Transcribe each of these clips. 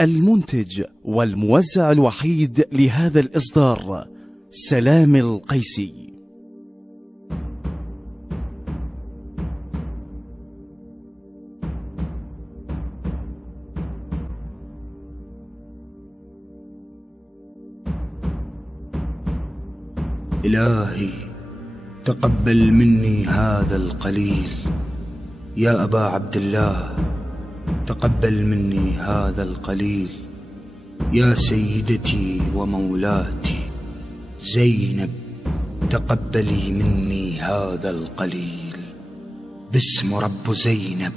المنتج والموزع الوحيد لهذا الإصدار سلام القيسي. إلهي تقبل مني هذا القليل، يا أبا عبد الله تقبل مني هذا القليل، يا سيدتي ومولاتي زينب تقبلي مني هذا القليل، باسم رب زينب.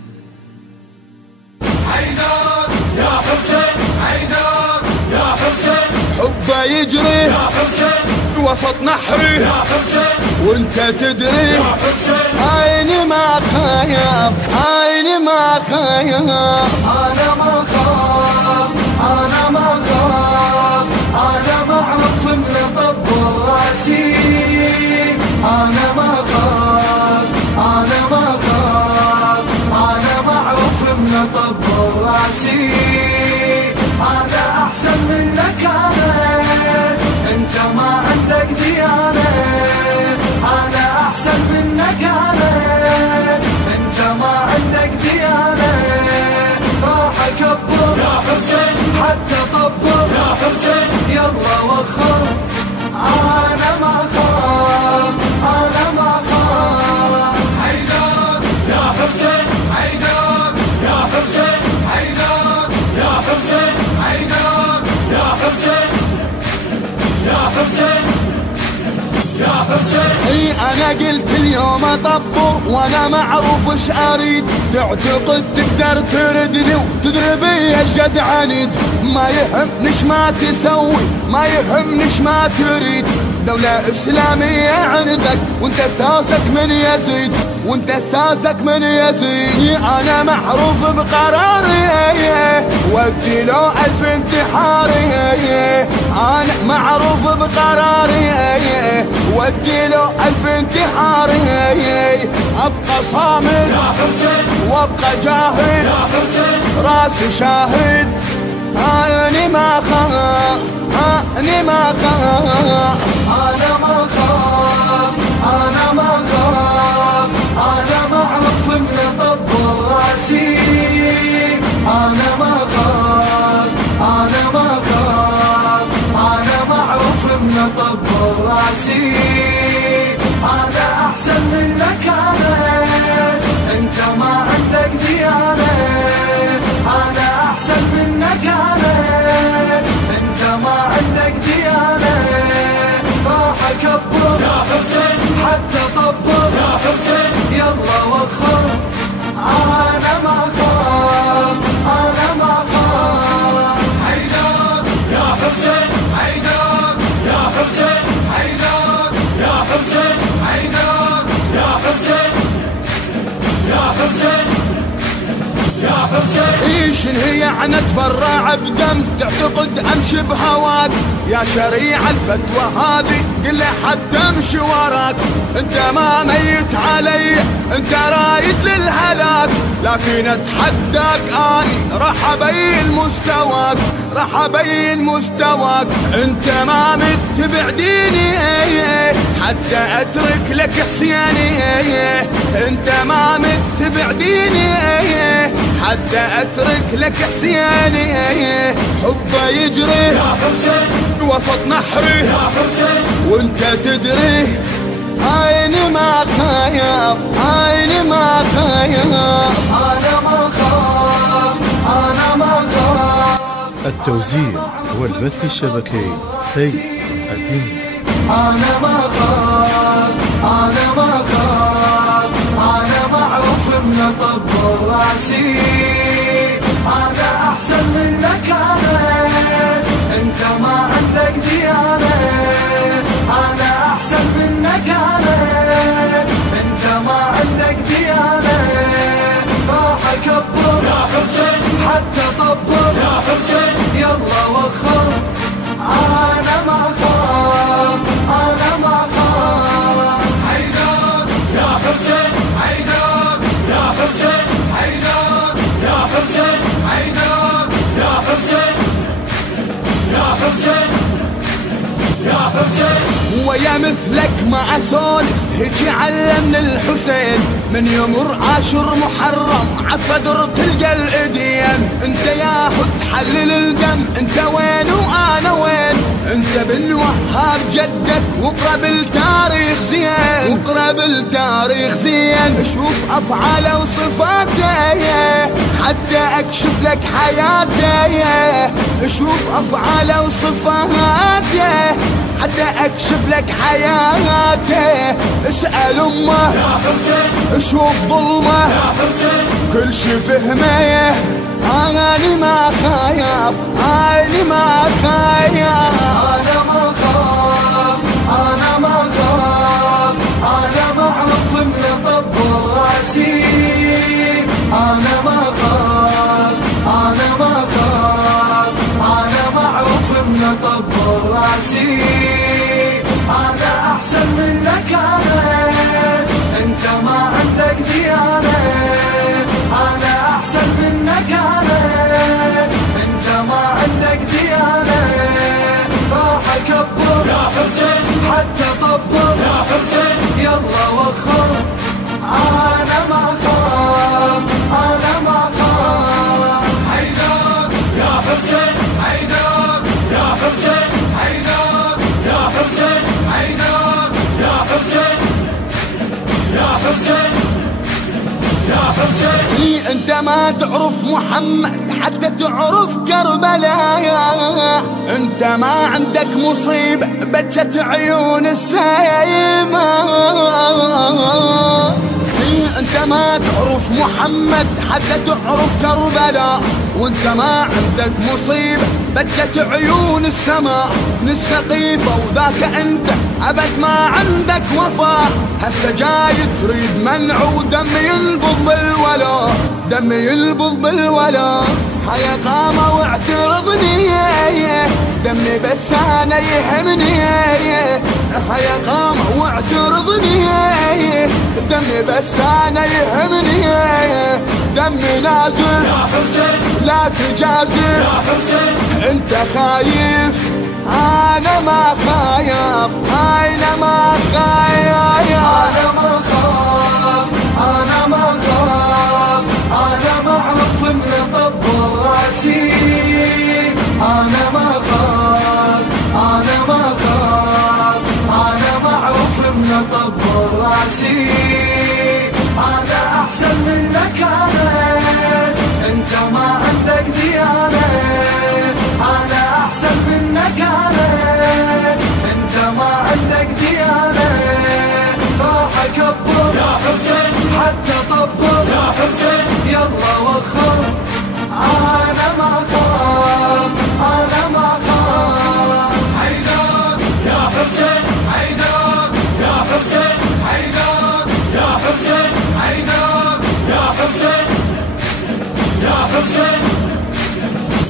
حيدر يا حسين، حيدر يا حسين، حبه يجري يا حسين وسط نحري يا حسين، وانت تدري يا حسين عيني ما خايف، عيني ما خايف. أنا ما خاف، أنا ما خاف، أنا معروف من طب راسي، أنا ما خاف، أنا ما خاف، أنا معروف من طب راسي، أنا أحسن منك أنت ما عندك ديانة، أنا أحسن منك أنت ما عندك ديانة، راح أكبر يا حسين حتى طبر يا حسين، يلا وخر أنا ما خاف، أنا ما خاف. حيدر يا حسين، حيدر يا حسين، حيدر يا حسين، حيدر يا حسين، يا حسين، يا حسين. اي انا قلت اليوم اطبر وانا معروف ايش اريد، تعتقد تقدر تردني وتدري بي ايش قد عنيد، ما يهمنيش ما تسوي، ما يهمنيش ما تريد، دولة اسلامية عندك وانت اساسك من يزيد، وانت اساسك من يزيد. انا معروف بقراري ودي له 1000 انتحاري، انا معروف بقراري ودي له 1000 انتحاري، ابقى صامد يا حسين وابقى جاهد يا حسين، راسي شاهد، أنا ما خاف، أنا ما خاف، أنا ما خاف، أنا ما خاف، أنا معروف من طب راسي، أنا ما خاف، أنا ما خاف، أنا معروف من طب راسي، أنا أحسن منك أنت ما عندك ديانة، أنا أحسن منك أنت ما عندك ديانة، راح أكبر يا حسين حتى طبر يا حسين، يلا وخر أنا ما خاف، أنا ما خاف. حيدر يا حسين، حيدر يا حسين، حيدر يا حسين، حيدر يا حسين، يا حسين، يا حسين. ايش هي يعني اتبرع بدم، تعتقد امشي بهواك، يا شريع الفتوى هذه قل حتى امشي وراك، انت ما ميت علي انت رايد للهلاك، لكن اتحداك اني راح ابين مستواك، راح ابين مستواك، انت ما مت بعديني حتى اترك لك حسياني، انت ما مت بعديني حتى اترك لك حسياني، حبه يجري يا حسين وسط نحري يا حسين، وانت تدري عيني ما خايف، عيني ما خايف، أنا ما خاف، أنا ما خاف. التوزيع والبث الشبكي سيد الدين. أنا ما خاف، أنا ما خاف، أنا معروف من طب راسي، أنا أحسن منك أنت ما عندك ديانة، أنا أحسن منك أنت ما عندك ديانة، راح أكبر يا حسين حتى طبر يا حسين، يلا وخر أنا ما خاف، أنا ما خاف. حيدر يا حسين، حيدر يا حسين، حيدر يا حسين، حيدر ويا مثلك ما اسولف هيجي علمني الحسين من يمر عاشر محرم عالصدر تلقى الايدين. انت يا هو تحلل الدم انت وين وانا وين؟ انت بالوهاب جدك واقرا بالتاريخ زين، واقرا بالتاريخ زين. شوف افعاله وصفاته حتى اكشف لك حياته، شوف افعاله وصفاته حتى اكشف لك حياته. اسأل امه يا حسين شوف ظلمه يا حسين كل شي فهمه. انا ما خايف انا ما خايف انا ما خاف انا ما خاف انا معروف من طب راسي. انا ما خاف انا ما خاف انا معروف من طب راسي. انا احسن منك انا انت ما عندك ديانه. انا احسن منك انا انت ما عندك ديانه. راح اكبر يا حسين حتى طبر يا حسين يلا وخر. انا ما خاف انا ما خاف. حيدر يا حسين حيدر يا حسين حيدر يا حسين حيدر يا حسين يا حسين يا حسين. انت ما تعرف محمد حتى تعرف كربلاء. انت ما عندك مصيبة بجت عيون السايمة. انت ما تعرف محمد حتى تعرف كربلاء. وانت ما عندك مصيبة بجت عيون السماء. نسقيفة وذاك انت ابد ما عندك وفاء. هسه جاي تريد منع ودم يلبض بالولاء، دم يلبض بالولاء. هيا قامة واعترضني دمي بس انا يهمني. هيا قامة واعترضني دمي بس انا يهمني. دمي نازل يا حسين لا تجازف يا حسين. انت خايف انا ما خايف انا ما خايف. انا ما خاف انا ما خاف انا معروف من طب راسي. انا ما خاف انا ما خاف انا معروف من طب راسي. انا احسن منك انا انت ما عندك ديانه. انا احسن منك انا انت ما عندك ديانه. راح اكبر يا حسين حتى طبر يا حسين يلا وخر. انا ما خاف انا ما خاف. حيدر يا حسين حيدر يا حسين حيدر يا حسين حيدر يا حسين يا حسين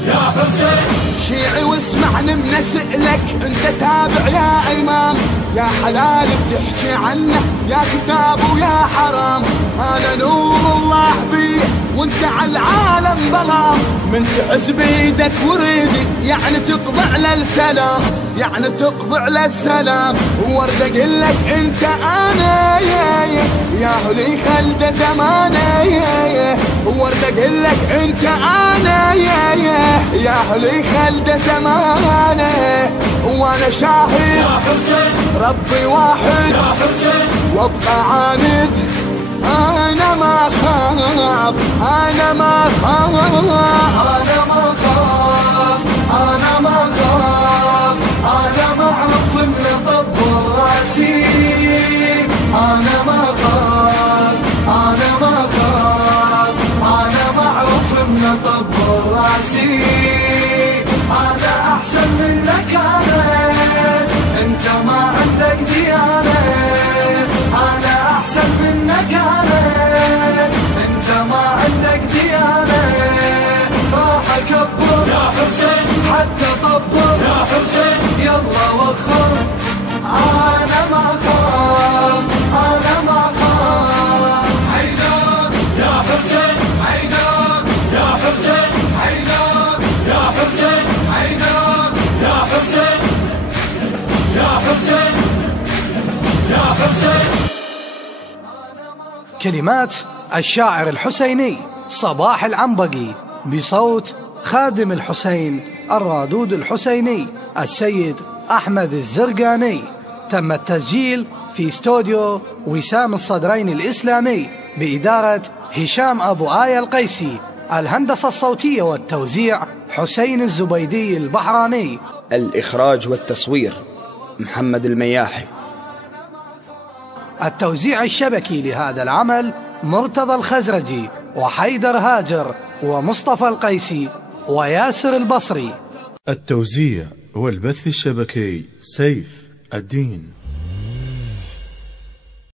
يا حسين. شيعي واسمعني من اسألك انت تابع يا امام. يا حلال بتحكي عنه يا كتاب ويا حرام. انا نور الله بي وانت على العالم ظلام. من تحس بيدك وريدي يعني تقضع للسلام، يعني تقضع للسلام. وورد اقلك انت انا يا هلي خلد زمانه. ورد اقلك انت انا يا هلي خلد زمانه. وانا شاهد يا حسين ربي واحد يا حسين وابقى عاند. انا ما خاف انا ما خاف انا ما خاف انا ما خاف انا معروف من طب راسي. انا ما خاف انا ما خاف انا معروف من طب راسي. انا احسن منك انا انت ما عندك ديانه. انا احسن منك انا انت ما عندك ديانه. راح اكبر يا حسين حتى طبر يا حسين يلا وخر. انا ما خاف انا ما خاف. حيدر يا حسين حيدر يا حسين حيدر يا حسين حيدر يا حسين يا حسين. كلمات الشاعر الحسيني صباح العنبقي بصوت خادم الحسين الرادود الحسيني السيد أحمد الزرقاني. تم التسجيل في استوديو وسام الصدرين الإسلامي بإدارة هشام أبو آية القيسي. الهندسة الصوتية والتوزيع حسين الزبيدي البحراني. الإخراج والتصوير محمد المياحي. التوزيع الشبكي لهذا العمل مرتضى الخزرجي وحيدر هاجر ومصطفى القيسي وياسر البصري. التوزيع والبث الشبكي سيف الدين.